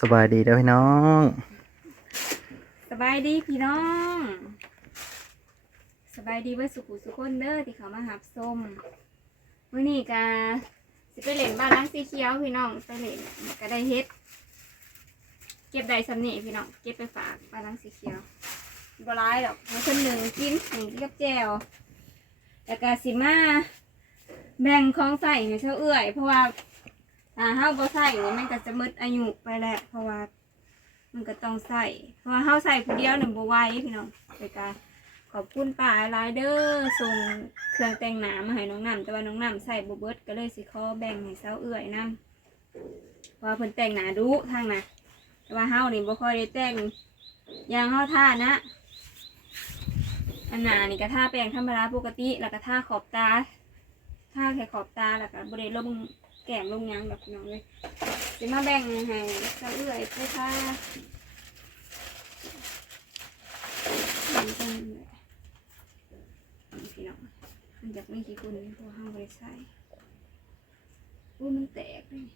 สบายดีเด้อพี่น้องสบายดีพี่น้อง สบายดีเว่าสุขุสุคนเด้อที่เขามาหับส้มมื้อนี้กาสิไปเล่นบ้านหล้างสีเขียวพี่น้องไปเล่นก็ได้เฮ็ด เก็บได้สำนีพี่น้องเก็บไปฝากบ้านหล้างสีเขียวบ่ร้ายดอกมาคนหนึ่งกินหนึ่งกับแจวแต่กาสิมาแบ่งของใส่ให้เช่าเอื้อย เพราะว่า ถ้าเฮาบ่ใส่นี่มันก็จะหมดอายุไปแล้วเพราะว่า มันก็ต้องใส่เพราะว่าเฮาใส่ผู้เดียวหนึ่งบ่ไหวพี่น้องไปกาขอบคุณป้าหลายเด้อส่งเครื่องแต่งหน้ามาให้น้องน้ำแต่ว่าน้องน้ำใส่บ่เบิดก็เลยสิขอแบ่งให้เซาเอื้อยนํเพราะว่าเพิ่นแต่งหน้าดุทางน่ะแต่ว่าเฮานี่บ่ค่อยได้แต่งอย่างเฮาท่านะอันหน้านี่ก็ท่าแปรงธรรมดาปกติ แล้วก็ท่าขอบตาท่าแค่ขอบตาแล้วก็บ่ได้ลง ก้มลงยังดอกน้องเลยสิมาแบ่งให้เจ้าเอื้อยไปค่ะแบ่งกันเลยนี่พี่น้องมันจากไม่กี่คนพว่าห้างบริษัทอุ้มันแตกเลย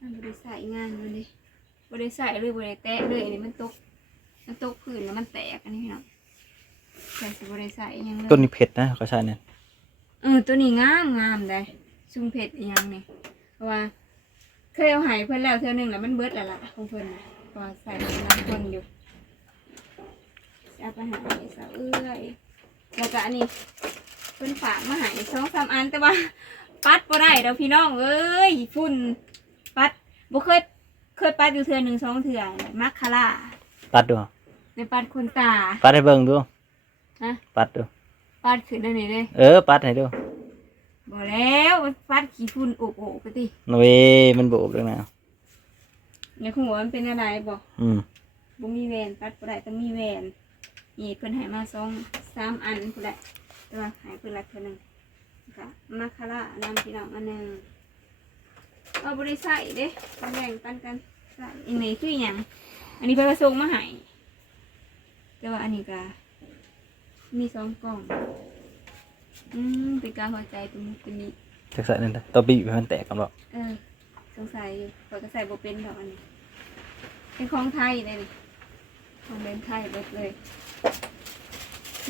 มันบริษัทงานมันดิบริษัทเลยบริแตะเลยอันนี้มันตก มันตกพื้นแล้วมันแตกอันนี้พี่น้องใส่สิบริษัทยังต้นนี้เผ็ดนะเขาใช่เนี่ยเออตัวนี้งามงามเลย ซุ่มเผ็ดอีหยังนี่เพราะว่า เคยเอาใหายเพิ่นแล้วเท่านึงแล้วมันเบิดแล้วล่ะของเพิ่นนะเพราะว่าใส่น้ำคนอยู่จะเอาไปใหายสาวเอื้อยแล้วก็อันนี้เพิ่นฝากมาใหายสองสามอันแต่ว่า ปัดบ่ได้เราพี่น้องเอ้ยฝุ่นปัดบ่เคยเคยปัดอยู่เทื่อหนึ่งสองเทื่อมักคาร่าปัดดูในปัดคนตา ปัดให้เบิ่งดูฮะ ปัดดู ปัดขึ้นได้นี่เลย เออ ปัดให้ดู บ่แล้วมันปัดขี้ฝุ่นโอบโอบไปติโอ้ยมันโบกเลยนะในหัวมันเป็นอะไรบ่อืมบ่มีแหวนปัดบ่ได้ต้องมีแหวนนี่เพิ่นให้มาสองสามอันพุ่นแหละแต่ว่าให้เพิ่นละเท่านึงค่ะมาคาร่านำพี่น้องอันหนึงเอาบ่ได้ใส่เด้แบ่งปันกันใส่อีนี่คือหยังอันนี้เพิ่นก็ส่งมาให้แต่ว่าอันนี้ก็มีสองกล่อง อืมเป็นการหัวใจตรงนี้ตรงนี้จักใส่นั่นนะตัวบีบให้มันแตกกันบ่เออสงสัยอยู่ข้อยก็ใส่บ่เป็นดอกอันนี้เป็นของไทยเลยนี่ของเป็นไทยเบิดเลย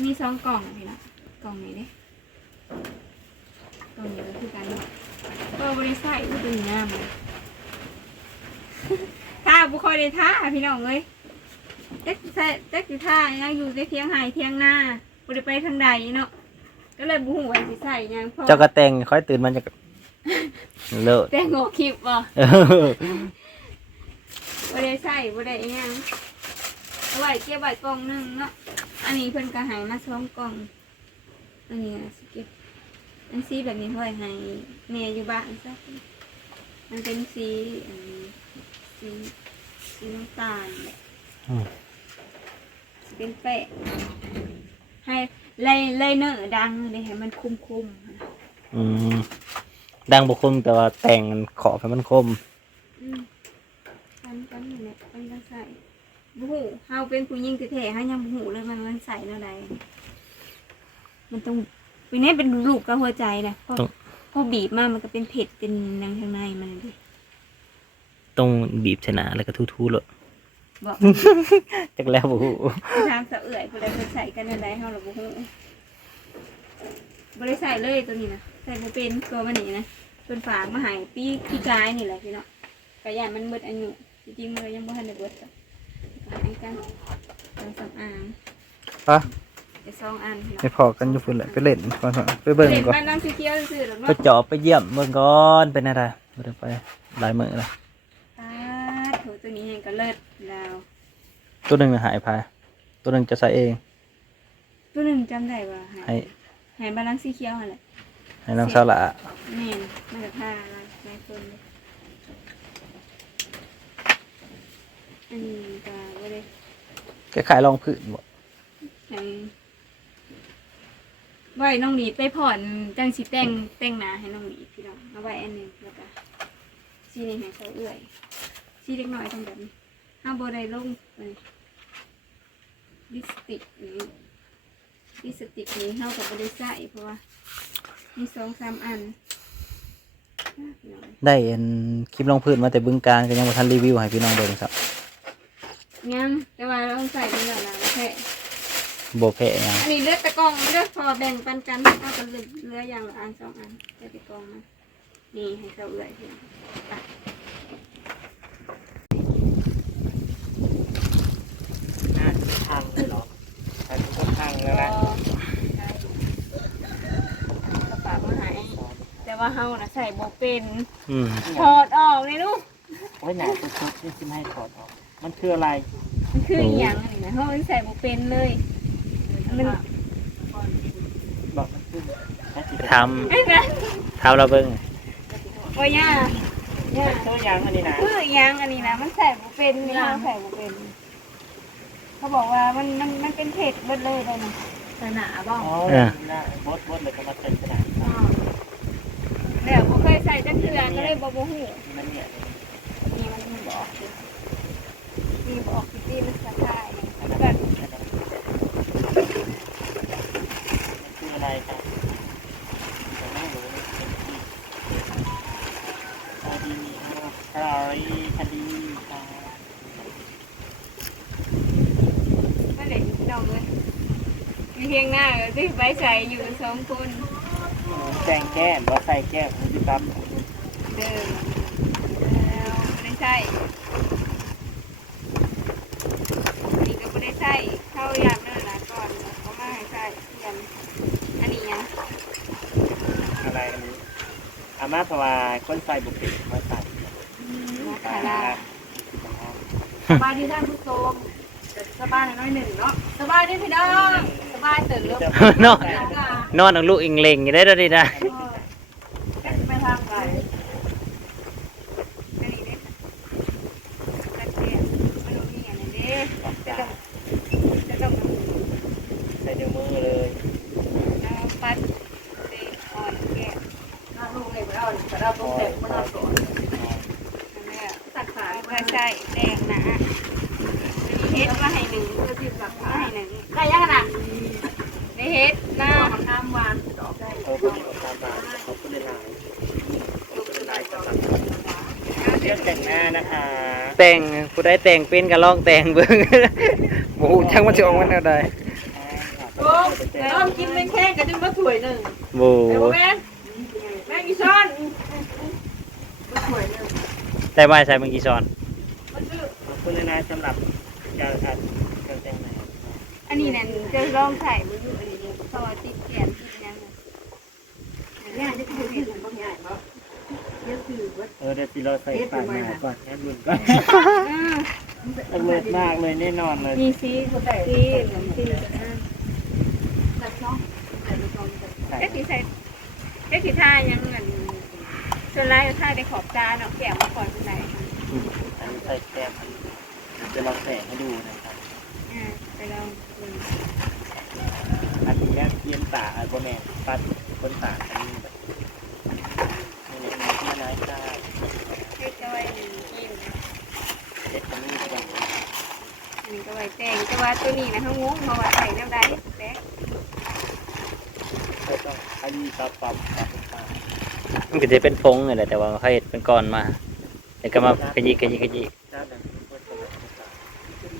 มีสองกล่องพี่นะกล่องนี้เด้กล่องนี้ก็คือกันเนาะก็บริษัทก็เป็นงามเลยถ้าบุคอยได้ท่าพี่น้องเลยเจ๊กใส่เจ๊กอยู่ท่ายังอยู่ในเทียงไห้เทียงหน้าบริไปทางใดเนาะ ก็เลยบุหูไว้สิใส่หยังเพราะเจ้ากระแตงค่อยตื่นมันจะเลิศแต่งโงคลิปบ่เออบ่ได้ใส่บ่ได้อิหยังเอาไว้เก็บไว้กล่องหนึงเนาะอันนี้เพิ่นก็ให้มาสองกล่อง อันนี้อะสิเก็บอันสีแบบนี้ไว้ให้แม่อยู่บ้านซะมันเป็นสีอันนี้สีสีน้ำตาลแหละอืมสิเป็นแปะให้ ไล่ไล่เนื้อดังเลยให้มันคุ้มๆนะอืมดังบุคมแต่ว่าแต่งขอบให้มันคมอืมกันกันนี่แหละกันกันใส่บุหูเฮาเป็นผู้หญิงแท้ๆเฮายังบุหูเลยมันมันใส่แนวใดมันต้องวันนี้เป็นลูกกับหัวใจนะพอต้องพอบีบมามันก็เป็นเผ็ดเป็นนังทางในมันเลยต้องบีบชนะแล้วก็ทูๆเลย บอกจักแล้วบุทางสะเอื่อยผู้ใดเพิ่นใส่กันแนวใดเฮาล่ะบุหูบ่ได้ใส่เลยตัวนี้นะใส่บ่เป็นตัวมันนี่นะเพิ่นฝากมาให้ปีพี่กายนี่แหละพี่เนาะกะย่านมันเบิดอายุจริงๆมันก็ยังบ่ทันได้เบิดจ้ะก็ให้กันเครื่องสำอางปะไปสองอันไปพอกันอยู่พุ่นแหละไปเล่นก่อนเถอะไปเบิ่งเล่นก่อนบ้านน้ำสีเขียวซื่อๆหรอกไปเนาะเจาะไปเยี่ยมเบิ่งก่อนเป็นอะไรบ่ได้ไปหลายมื้อละตาโถตัวนี้เองก็เลิศแล้ว ตัวหนึงน่ะหายไปตัวหนึงจะใส่เอง ตัวหนึ่งจำได้ว่าให้หายบ้านน้ำสีเขียวอะไรให้น้องสาวละแม่นมันจะพาอะไรหลายคนเลยอันนี้ก็ไม่ได้คล้ายๆรองพื้นบ่ให้ไว้น้องหลีไปผ่อนจังสีแต่งแต่งหนาให้น้องหลีพี่น้องเอาไว้อันหนึงแล้วก็สีนี้ให้เขาเอื่อยสีเล็กน้อยต้องแบบนี้ห้าโบได้ลงไป ลิปสติกนี้ลิปสติกนี้เข้ากับบริษัทเพราะว่ามีสองสามอันพี่น้องได้อันคลิปลงพื้นมาแต่บึงการก็ยังบ่ทันรีวิวให้พี่น้องเบิ่งครับยังแต่ว่าเราต้องใส่เป็นแบบนั้นแค่บ่แพ้หยังอันนี้เลือดตะกองเลือดพอแบ่งปันกันเอากันเลือดเลืออย่างละอันสองอันเลือดตะกองมานี่ให้เขาเอื่อยเพีย งไปทางเลยเหรอไปทุกทางแล้วนะกระเป๋ามาใหายแต่ว่าเฮาน่ะใส่บ่เป็นอืมถอดออกเลยลูกโอ้ยหนาสุดๆนี่จะไม่ให้ถอดออก มันคืออะไรมันคืออหย่างอันนี้นะเฮาใส่บ่เป็นเลย มันบอกมันคือแค่ติดทำไอ้นั่นทำเราเบิ่งว่าย่าย่าตัวยางอันนี้นะคืออหย่างอันนี้นะมันใส่บ่เป็นนี่เฮาใส่บ่เป็น เขาบอกว่ามันมันมันเป็นเผ็ดเบิดเลยเลยนะสนาบ้องอ๋อนะบดบดเลยก็มาใส่กระดาษแล้วบ่เคยใส่จักเทื่อก็เลยบ่บ่ฮู้มันเนี่ยนี่มันมีบอกมีบอกที่ตีมันสะท้ายอันแล้นั้วนก็อันนั้นมันคืออะไรครับแต่ไม่รู้มันเป็นที่คดีมีคารีคดีค่ะ ไม่ได้พี่น้ องเลยมีเพียงหน้าก็สิไปใส่อยู่สองคนแจงแก้มว่าใส่แก้มมันจะตเดิมแล้วไม่ได้ใส่นี่ก็ไม่ได้ใส่เข้ายามนั่นละก่อนเขามาให้ใส่เทียมอันนี้ยังำอะไรอันนี้อามาเพราะว่าคนใส่บุกเบิกมาใส่มาคาราสบายดีท่านผู้ชม สบายน้อยหนึ่งเนาะสบายดีพี่น้องสบายตื่นเร็วนอนนอนของลูกอิงเลงอยู่ได้ด้วยดินะไปทางไหนอันนี้เด้กระเทียมมันมีอันนี้เด้จะต้องจะต้องใส่เดียวมือเลยเอาปัดเตะอ่อนแกะน้าลูกเลยไปเอาไปเอาตรงแตกมันเอาก่อนอันนี้ตัดขาใส่ใส่แดงหนา เฮ็ดว่าให้หนึ่งเพื่อที่ตัดขาให้หนึ่งได้ยังนะได้เฮ็ดหน้าทำน้ำวานดอกได้เขาเป็นตามมาเขาเป็นลายเขาเป็นลายสำหรับเรื่องแต่งหน้านะคะแต่งผู้ใดแต่งเป็นก็ลองแต่งเบิ่งบ่ฮู้จักมันสิออกมาแนวใดโอ้น้องกินเป็นแค่กันจนมาถ้วยหนึ่งบ่เดี๋ยวแม่แม่กี่ช้อนมาถวยหนึ่งแต่มาใส่เมื่อกี้ซ้อนมันคือเขาเป็นายสำหรับ การอัดการแต่งหน้าอันนี้นั่นจะลองใส่มืออยู่อันนี้เพราะว่าติดแขนติดหยังน่ะเนี่ยจะคือที่หนึ่งบางอย่างเนาะเยอะคือว่าเออเดี๋ยวสิเราใส่ปากหน้าก่อนแค่รุ่นก่อนอ่าเลิศมากเลยแน่นอนเลยมีสีสีเหลืองสีอ่าตัดช่องใส่ไปช่องตัดใส่เจ๊สีใส่เจ๊สีท่ายังเงินส่วนไรท่าได้ขอบตาเนาะแก้วมาก่อนส่วนไหนอันนี้ใส่แก้ม จะลองแต่งให้ดูนะครับอ่าไปลองดูอันนี้เทียนตาอัลโบแมนปัดคนตาอันนี้แบบนี่เนี่ยมีที่ไหนได้เฮ็ดก็ไว้กินเด็กคนนี้ก็ได้อันนี้ก็ไว้แต่งแต่ว่าตัวนี้นะเขางงเพราะว่าใส่น้ำได้แป๊กก็ต้องอันนี้ตาปั๊มตาตามันก็จะเป็นฟงนี่แหละแต่ว่าเขาเฮ็ดเป็นก้อนมาแล้วก็มาขยี้ขยี้ขยี้ ด้านนั้นก็จะ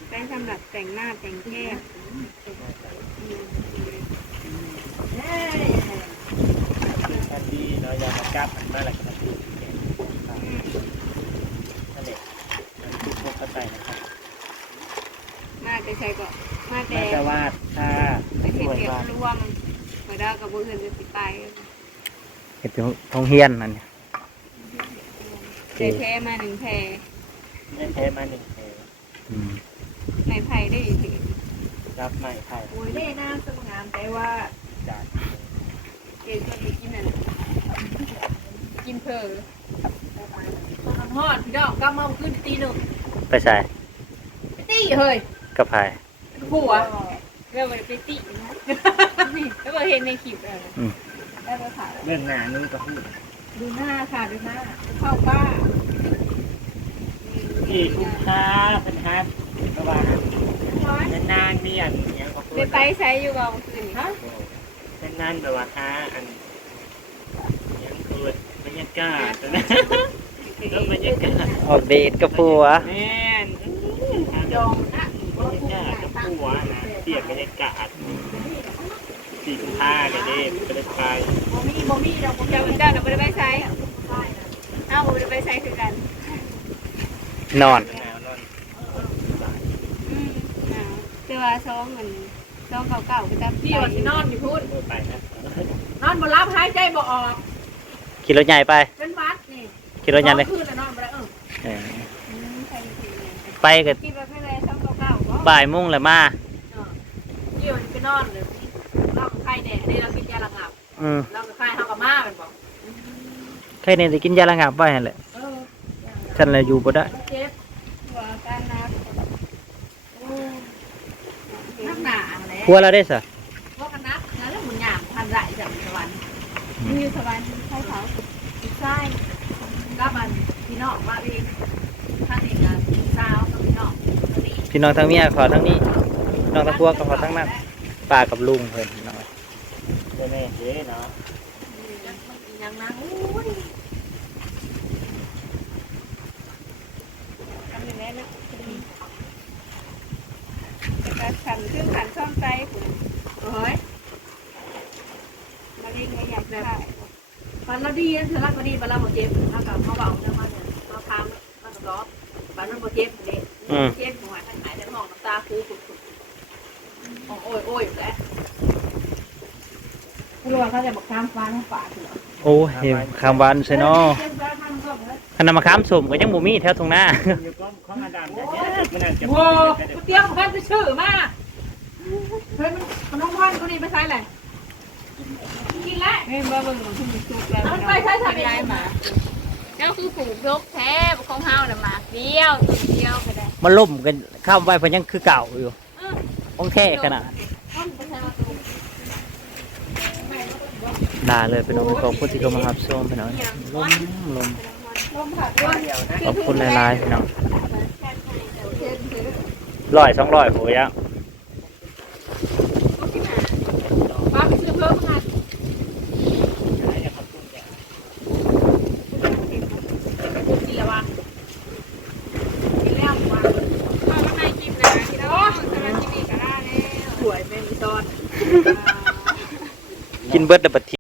เป็นตา แป้งสำหรับแต่งหน้าแต่งแก้มอืมอันนี้เราอยามาจับอันมาแล้วก็มาดูแกนอืมนั่นแหละทุกคนเข้าใจนะครับมาแต่ใส่ก็มาแต่มันจะวาดถ้าไปเฮ็ดวยเรียวาดรวมเมื่อดากับบุอื่นจะสิดไปเฮ็นห้องเฮียนนั่นเนี่ยแพ้มาหนึ่งแพ้ไม่แพ้มาหนึ่งแพ้ ไผ่ได้อีกสิรับใหม่ไทยโอ้ยเล่น่าสงามแต่ว่าจากเกณฑ์คนไปกินนั่นกินเพอทำฮอดพี่น้องกำมาขึ้นตีหนึ่งไปใส่ตีเฮ้ยกับไผหัวเรื่องมันไปตินะแล้วก็เห็นในคลิปเออได้ภาษาเรื่องหนานึงก็พูดดูหน้าค่ะดูหน้าเข้าป้าที่คุณค้าเป็นฮัท ระหว่างเป็นนางนี่อันเนี้ยก็พูดไปไปใช้อยู่บ่าวคืนนี้ฮะเป็นนั่นแบบว่าค้าอันยังเกิดไม่ยังากาศนะแล้วบรรยากาศออกเดทกับผัว แม่นจองนะบรรยากาศกับผัวนะเปลี่ยนบรรยากาศสี่ห้ากันเด้ไปได้ไปบ่มีบ่มีเราบ่มีเจ้าเจ้าเราไม่ได้ไปใช้เอ้าไม่ได้ไปใช้คือกัน นอนหนาวนอน อืมเอาแต่ ว่าซองมันซองเก่าๆก็จะพี่ว่าสินอนอยู่พูดโดนไปนะนอนบ่รับหายใจบ่ออกขี่รถใหญ่ไปเป็นวัดนี่ขี่รถใหญ่เลยคืนแล้วนอนบ่ได้เออเอออืมใครจะกินเนี่ยไปกับคิดว่าไม่ได้ซองเก่าๆก็บ่ายโมุ่งแหละมาเออพี่ว่าสิไปนอนเลยเราก็ไข้แน่นี่เรากินยาระงับอืมเราก็ไข้เฮาก็มาเป็นบ่ใครเนี่ยจะกินยาระงับไว้นั่นแหละเออฉันเลยอยู่บ่ได้ เจ็บ ว่าการนับ น้ำหนาแหละ ผั วเราได้สะพวกกันนับแล้วมันหยามพันไรจากสวรรค์มีอยู่สวรรค์ใช่เขาใช่ก็มันพี่น้องว่าเองท่านเองกับสาวกับพี่น้องนี่พี่น้องทั้งเมียขอทั้งนี้พี่น้องทั้งพวกก็ขอทั้งนั้นป้ากับลุงเพิ่นพี่น้องเจ้าแม่เจ๊เนาะยังนะอุ้ยทำอย่างนี้นะ แต่การขันขึ้นขันช่องใจคุณเฮ้ยมาเล่นไม่อยากได้ฟันเราดีนะเธอรักก็ดีบัลลังก์โมเจ็บแล้วก็เขาเบาแล้วมันเนี่ยเราทำมันก็ร้องบัลลังก์โมเจ็บเลยเจ็บหัวทั้งหายทั้งห้องน้ำตาคูขุดขุดโอ้ยโอ้ยแหละรู้ว่าเขาจะบอกทำฟ้าน้ำฝาเหรอโอ้ยคำหวานใช่เนาะขนมมะขามสมก็ยังบ่มีแถวตรงหน้าอ ยู่ก้อมข้องอาดามอย่างเงี้ยมันอาจจะโว้กูเตรียมของมันไปชื่อมาเฮ้ยมันมันน้องพันคนนี้ไปใช้อะไรกินแล้วเฮ้ยว่าเบิ่งของคุณสุกแล้วมันไปใช้ทำเป็นไงไรมามาก็คือปลูกยกแท้ของเฮาน่ะหมากเดียวต้นเดียวก็ได้มันล่มกันข้ามไว้เพิ่นยังคือเก่าอยู่องแท้ขนาดต้นไปใช้มาตูด่าเลยพี่น้องขอบคุณที่เข้ามารับชมพี่น้องลมลมลมผัดด้วยขอบคุณหลายๆพี่น้อง ร้อยสองร้อยโหยังป้าไปซื้อเพิ่มมากินแล้ววะกินแล้ววะเอามาให้กินนะพี่น้องสำหรับที่นี่ก็ได้แล้วสวยเป็นตอน กินเบิดต่บัดที